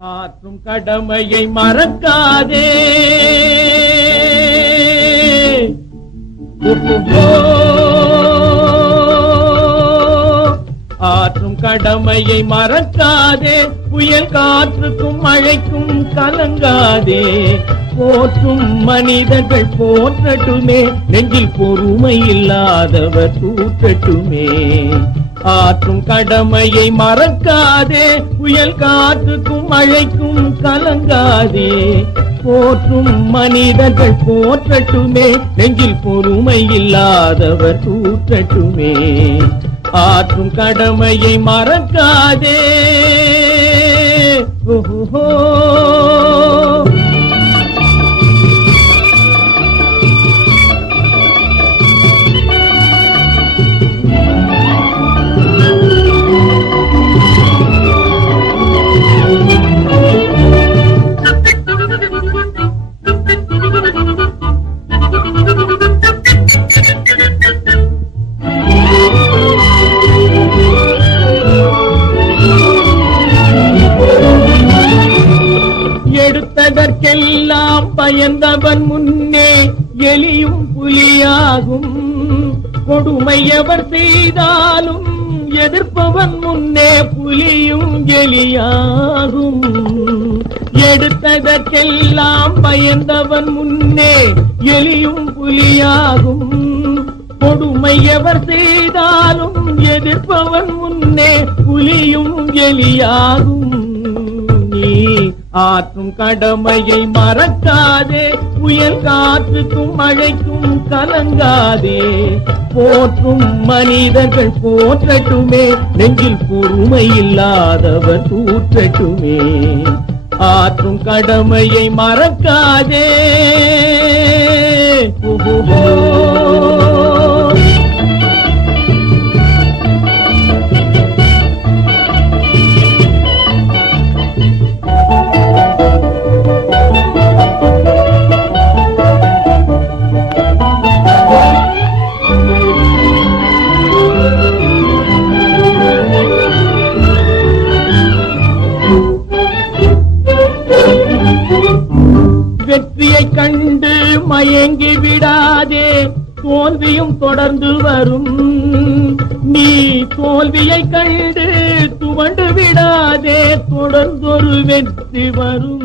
ஆற்றும் கடமையை மறக்காதே. ஆற்றும் கடமையை மறக்காதே, புயல் காற்றுக்கும் மழைக்கும் கலங்காதே. போற்றும் மனிதர்கள் போற்றட்டுமே, நெஞ்சில் பொறுமை இல்லாதவர் தூற்றட்டுமே. ஆற்றும் கடமையை மறக்காதே, புயல் காற்றுக்கும் மழைக்கும் கலங்காதே. போற்றும் மனிதர்கள் போற்றட்டுமே, நெஞ்சில் பொறுமை இல்லாதவர் தூற்றட்டுமே. ஆற்றும் கடமையை மறக்காதே. ஓஹோ எடுத்ததற்கெல்லாம் பயந்தவன் முன்னே எலியும் புலியாகும். கொடுமை எவர் செய்தாலும் எதிர்ப்பவன் முன்னே புலியும் எலியாகும். எடுத்ததற்கெல்லாம் பயந்தவன் முன்னே எலியும் புலியாகும். கொடுமை எவர் செய்தாலும் எதிர்ப்பவன் முன்னே புலியும் எலியாகும். ஆற்றும் கடமையை மறக்காதே, புயல் காற்றுக்கும் மழைக்கும் கலங்காதே. போற்றும் மனிதர்கள் போற்றட்டுமே, நெஞ்சில் பொறுமை இல்லாதவர் தூற்றட்டுமே. ஆற்றும் கடமையை மறக்காதே. வெற்றியை கண்டு மயங்கி விடாதே, தோல்வியும் தொடர்ந்து வரும். நீ தோல்வியை கண்டு துவண்டு விடாதே, தொடர்ந்தொரு வெற்றி வரும்.